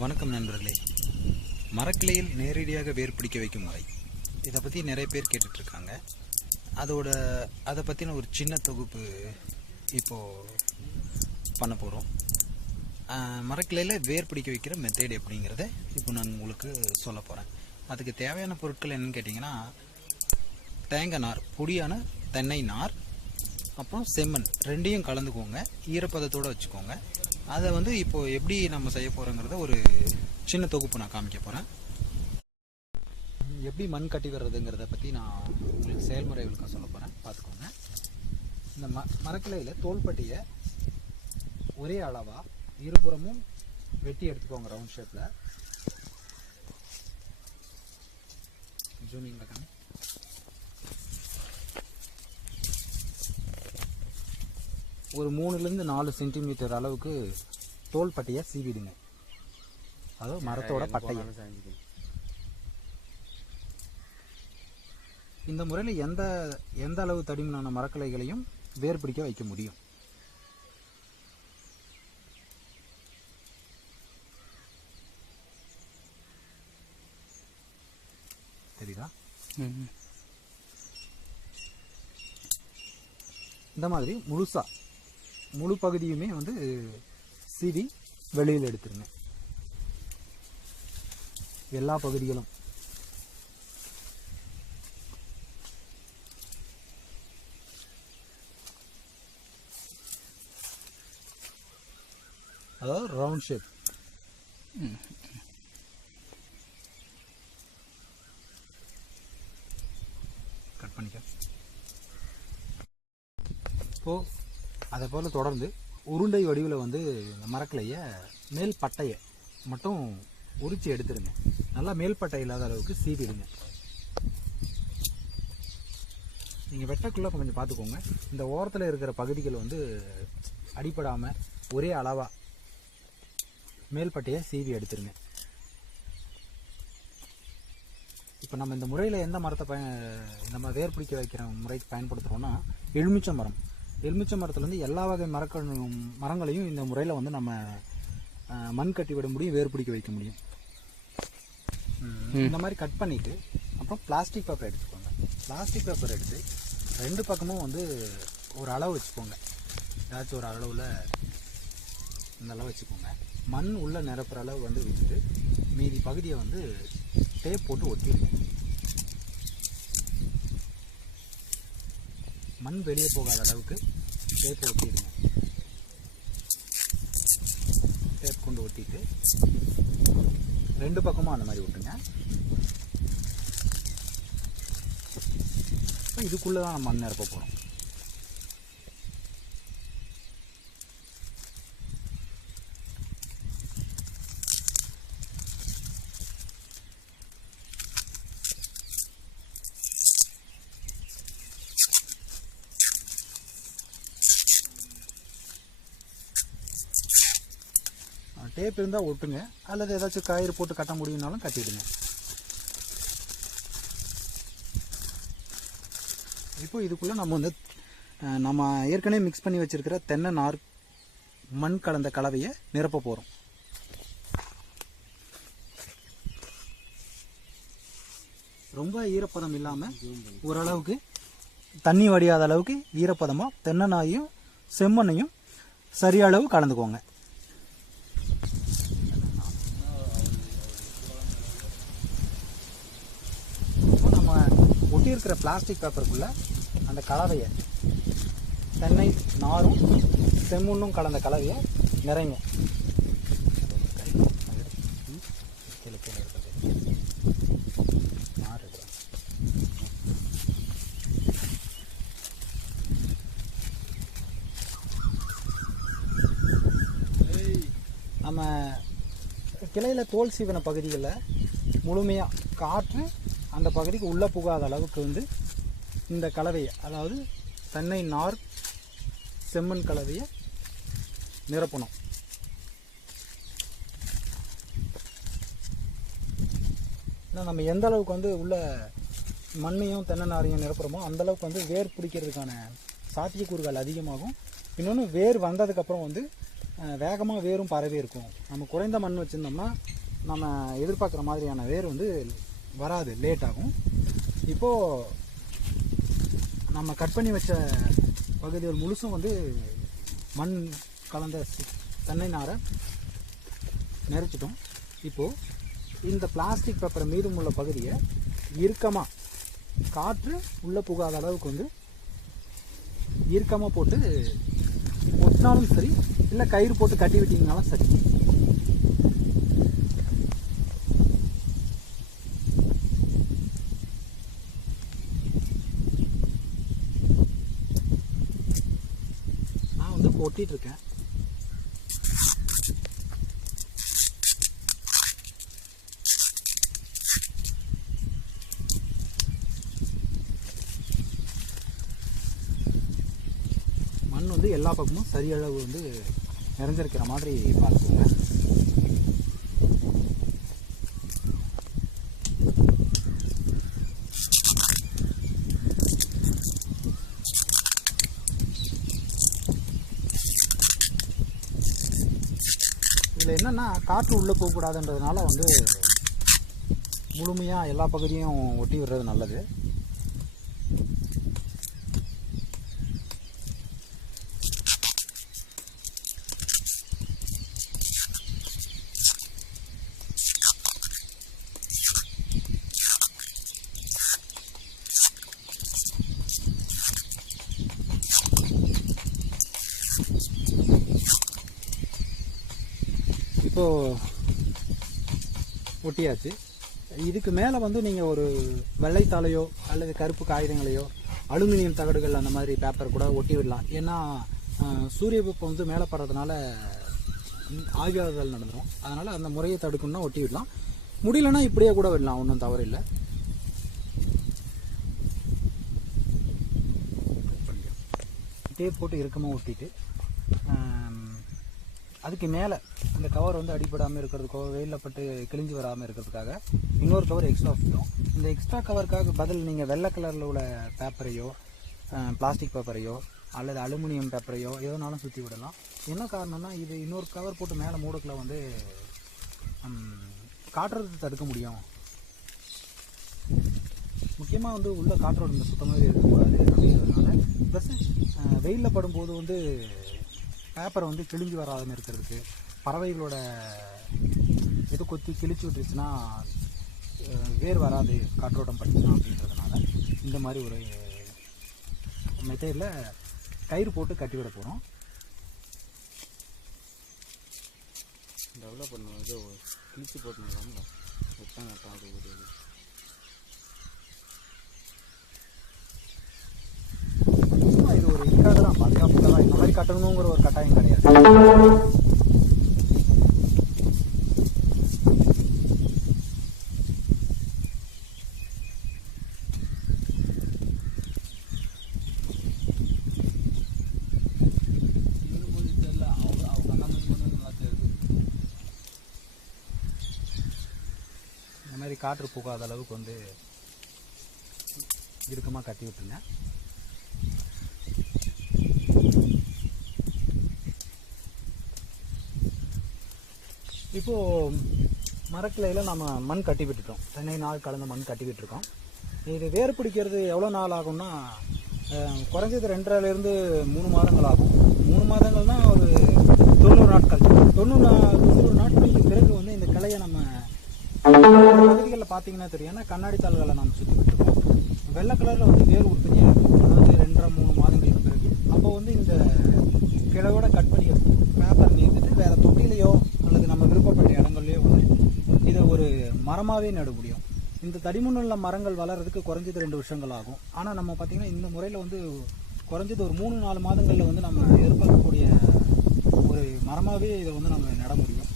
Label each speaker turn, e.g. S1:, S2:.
S1: வணக்கம் நண்பர்களே. மரக்கிளையில் நேரடியாக வேர் பிடிக்க வைக்கும் முறை. இதை பற்றி நிறைய பேர் கேட்டுட்ருக்காங்க. அதோட அதை பற்றின ஒரு சின்ன தொகுப்பு இப்போது பண்ண போகிறோம் மரக்கிளையில் வேர் பிடிக்க வைக்கிற மெத்தேட் எப்படிங்கிறத இப்போ நான் உங்களுக்கு சொல்ல போகிறேன் அதுக்கு தேவையான பொருட்கள் என்னன்னு கேட்டிங்கன்னா தேங்காய் நார் பொடியான தென்னை நார் அப்புறம் செம்மண் ரெண்டையும் கலந்துக்கோங்க. ஈரப்பதத்தோடு வச்சுக்கோங்க. அதை வந்து இப்போ எப்படி நம்ம செய்ய போகிறோங்கிறத ஒரு சின்ன தொகுப்பு நான் காமிக்க போகிறேன் எப்படி மண் கட்டி வர்றதுங்கிறத பற்றி நான் உங்களுக்கு செயல்முறை விளக்கம் சொல்ல போகிறேன் பார்த்துக்கோங்க. இந்த ம மரக்கிளையில் தோள்பட்டியை ஒரே அளவாக இருபுறமும் வெட்டி எடுத்துக்கோங்க ரவுண்ட் ஷேப்பில் ஜூமிங்கில் காமி ஒரு மூணுலேருந்து நாலு சென்டிமீட்டர் அளவுக்கு தோல் பட்டையை சீவிடுங்க. அதாவது மரத்தோட பட்டையை. இந்த முறையில் எந்த எந்த அளவு தடிமனான மரக்கிளைகளையும் வேர் பிடிக்க வைக்க முடியும்? தெரியுதா? இந்த மாதிரி முழுசா முழு பகுதியுமே வந்து சீவி வெளியில் எடுத்துருங்க. எல்லா பகுதிகளும். அதாவது ரவுண்ட் ஷேப் கட் பண்ணிக்க. இப்போது அதே போல் தொடர்ந்து உருண்டை வடிவில் வந்து இந்த மரக்கிளைய மேல் பட்டையை மட்டும் உரித்து எடுத்துருங்க. நல்லா மேல் பட்டை இல்லாத அளவுக்கு சீவிடுங்க. நீங்கள் வெட்டக்குள்ளே கொஞ்சம் பார்த்துக்கோங்க இந்த ஓரத்தில் இருக்கிற பகுதிகள் வந்து அடிப்படாமல் ஒரே அளவாக மேல் பட்டையை சீவி எடுத்துருங்க. இப்போ நம்ம இந்த முறையில் எந்த மரத்தை பய நம்ம வேர் பிடிக்க வைக்கிற முறைக்கு பயன்படுத்துகிறோன்னா எலுமிச்சை மரம். எலுமிச்சை மரத்துலேருந்து எல்லா வகை மரக்கள் மரங்களையும் இந்த முறையில் வந்து நம்ம மண் கட்டி விட முடியும் வேர் பிடிக்க வைக்க முடியும். இந்த மாதிரி கட் பண்ணிவிட்டு அப்புறம் பிளாஸ்டிக் பேப்பர் எடுத்துக்கோங்க. பிளாஸ்டிக் பேப்பர் எடுத்து ரெண்டு பக்கமும் வந்து ஒரு அளவு வச்சுக்கோங்க. ஏதாச்சும் ஒரு அளவில் இந்த அளவு வச்சுக்கோங்க. மண் உள்ள நிரப்புற அளவு வந்து வச்சுட்டு மீதி பகுதியை வந்து டேப் போட்டு ஒட்டிடுங்க. மண் வெளியே போகாத அளவுக்கு டேப்பை ஒட்டிடுங்க. டேப் கொண்டு ஒட்டிட்டு ரெண்டு பக்கமும் அந்த மாதிரி ஒட்டுங்க. இப்போ இதுக்குள்ளே தான் நம்ம மண் நிரப்ப போகிறோம் டேப் இருந்தால் ஒட்டுங்க. அல்லது ஏதாச்சும் கயிறு போட்டு கட்ட முடியும்னாலும் கட்டிடுங்க. இப்போ இதுக்குள்ளே நம்ம வந்து நம்ம ஏற்கனவே மிக்ஸ் பண்ணி வச்சுருக்கிற தென்னை நார் மண் கலந்த கலவையை நிரப்ப போகிறோம் ரொம்ப ஈரப்பதம் இல்லாமல் ஓரளவுக்கு தண்ணி வடியாத அளவுக்கு ஈரப்பதமாக தென்னை நாயும் செம்மண்ணையும் சரியாளவு கலந்துக்கோங்க இப்போ நம்ம இருக்கிற பிளாஸ்டிக் பேப்பருக்குள்ளே அந்த கலவையை தென்னை நாரும் செம்முன்னும் கலந்த கலவையை நிறைங்க நம்ம கிளையில் தோல் சீவன பகுதிகளில் முழுமையாக காற்று அந்த பகுதிக்கு உள்ளே புகாத அளவுக்கு வந்து இந்த கலவையை அதாவது தென்னை நார் செம்மண் கலவையை நிரப்பணும். ஏன்னா நம்ம எந்த அளவுக்கு வந்து உள்ள மண்ணையும் தென்னை நாரையும் நிரப்புறோமோ அந்தளவுக்கு வந்து வேர் பிடிக்கிறதுக்கான சாத்தியக்கூறுகள் அதிகமாகும். இன்னொன்று வேர் வந்ததுக்கப்புறம் வந்து வேகமாக வேரும் பரவி இருக்கும். நம்ம குறைந்த மண் வச்சுருந்தோம்னா நம்ம எதிர்பார்க்குற மாதிரியான வேர் வந்து வராது லேட் ஆகும். இப்போது நம்ம கட் பண்ணி வச்ச பகுதிகள் முழுசும் வந்து மண் கலந்த தென்னை நாரை நிறைச்சிட்டோம் இப்போது இந்த பிளாஸ்டிக் பேப்பரை உள்ள பகுதியை இறுக்கமாக காற்று உள்ளே புகாத அளவுக்கு வந்து இறுக்கமாக போட்டு ஒட்டினாலும் சரி இல்லை கயிறு போட்டு கட்டி விட்டீங்கனாலும் சரி நான் ஒட்டிட்டு இருக்கேன் மண் வந்து எல்லா பக்கமும் சரியளவு வந்து நிறைஞ்சிருக்கிற மாதிரி பார்த்துக்கோங்க. இதில் என்னென்னா காற்று உள்ளே போகக்கூடாதுன்றதுனால வந்து முழுமையாக எல்லா பகுதியும் ஒட்டி விடுறது நல்லது. இப்போது ஒட்டியாச்சு. இதுக்கு மேலே வந்து நீங்கள் ஒரு வெள்ளைத்தாளையோ அல்லது கருப்பு காகிதங்களையோ அலுமினியம் தகடுகள் அந்த மாதிரி பேப்பர் கூட ஒட்டி விடலாம். ஏன்னா சூரிய வெப்பம் வந்து மேலே படுறதுனால ஆவியாதல் நடந்துடும் அதனால் அந்த முறையை தடுக்கணும்னா ஒட்டி விடலாம். முடியலன்னா இப்படியே கூட விடலாம். ஒன்றும் தவறு இல்லை. டேப் போட்டு இறுக்கமாக ஒட்டிட்டு அதுக்கு மேலே அந்த கவர் வந்து அடிபடாமல் இருக்கிறதுக்கோ வெயிலில் பட்டு கிழிஞ்சு வராமல் இருக்கிறதுக்காக இன்னொரு கவர் எக்ஸ்ட்ரா போடும் இந்த எக்ஸ்ட்ரா கவருக்காக பதில் நீங்கள் வெள்ளை கலரில் உள்ள பேப்பரையோ பிளாஸ்டிக் பேப்பரையோ அல்லது அலுமினியம் பேப்பரையோ எதுனாலும் சுற்றி விடலாம். என்ன காரணம்னா இது இன்னொரு கவர் போட்டு மேலே மூடக்கில் வந்து காட்டுறது தடுக்க முடியும். முக்கியமாக வந்து உள்ள காற்றோட இந்த சுத்தமாகவே இருக்கக்கூடாது அப்படிங்கிறதுனால ப்ளஸ் வெயிலில் படும்போது வந்து பேப்பரை வந்து கிழிஞ்சு வராமல் இருக்கிறதுக்கு பறவைகளோட எது கொத்தி கிழிச்சு விட்டுருச்சுன்னா வேர் வராது காற்றோட்டம் பட்டுச்சுன்னா அப்படின்றதுனால. இந்த மாதிரி ஒரு மெத்தேடில் கயிறு போட்டு கட்டி விட போகிறோம்
S2: டெவலப் பண்ணுவோம் இது கிழிச்சு நட்டா அது ஒரு இது.
S1: ஒரு இதுக்காக பாதுகாப்புக்காக தான் இந்த மாதிரி கட்டணுங்கிற ஒரு கட்டாயம் கிடையாது
S2: அவங்க அவங்க நல்லா
S1: இந்த மாதிரி காற்று புகாத அளவுக்கு வந்து இறுக்கமாக கட்டி விட்டுருங்க. இப்போது மரக்கிளையில் நம்ம மண் கட்டி விட்டுட்டோம் தென்னை நாள் கலந்த மண் கட்டி விட்டுருக்கோம் இது வேர் பிடிக்கிறது எவ்வளோ நாள் ஆகும்னா குறைஞ்சது ரெண்டரைலேருந்து மூணு மாதங்கள் ஆகும். மூணு மாதங்கள்னா ஒரு தொண்ணூறு நாட்கள். தொண்ணூறு தொண்ணூறு நாட்களுக்கு பிறகு வந்து இந்த கிளையை நம்ம பகுதிகளில் பார்த்தீங்கன்னா தெரியும். ஏன்னா கண்ணாடி தாள்களை நம்ம சுற்றி விட்டுருக்கோம். வெள்ளை கலரில் வந்து வேர் உற்பத்தி ஆகும் அதாவது ரெண்டரை மூணு மாதங்களுக்கு பிறகு. அப்போ வந்து இந்த கிழவோட கட் பண்ணி பேப்பர் நீந்துட்டு வேற தொட்டிலையோ அல்லது நம்ம விருப்பப்பட்ட இடங்கள்லையோ வந்து இதை ஒரு மரமாகவே நட முடியும். இந்த தடிமண்ணுள்ள மரங்கள் வளர்றதுக்கு குறைஞ்சது ரெண்டு வருஷங்கள் ஆகும் ஆனால் நம்ம பார்த்தீங்கன்னா இந்த முறையில் வந்து குறைஞ்சது ஒரு மூணு நாலு மாதங்களில் வந்து நம்ம எதிர்பார்க்கக்கூடிய ஒரு மரமாகவே இதை வந்து நம்ம நட முடியும்.